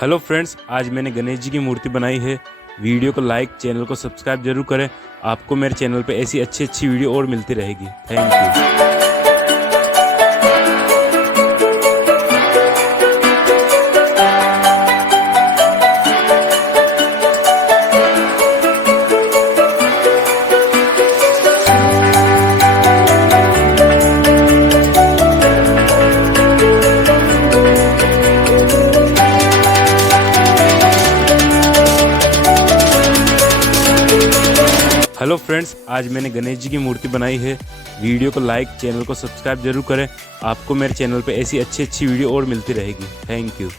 Hello friends, आज मैंने गणेश जी की मूर्ति बनाई है। वीडियो को लाइक, चैनल को सब्सक्राइब जरूर करें। आपको मेरे चैनल पे ऐसी अच्छी वीडियो और मिलती रहेगी। Thank you. हेलो फ्रेंड्स, आज मैंने गणेश जी की मूर्ति बनाई है। वीडियो को लाइक, चैनल को सब्सक्राइब जरूर करें। आपको मेरे चैनल पे ऐसी अच्छी वीडियो और मिलती रहेगी। Thank you.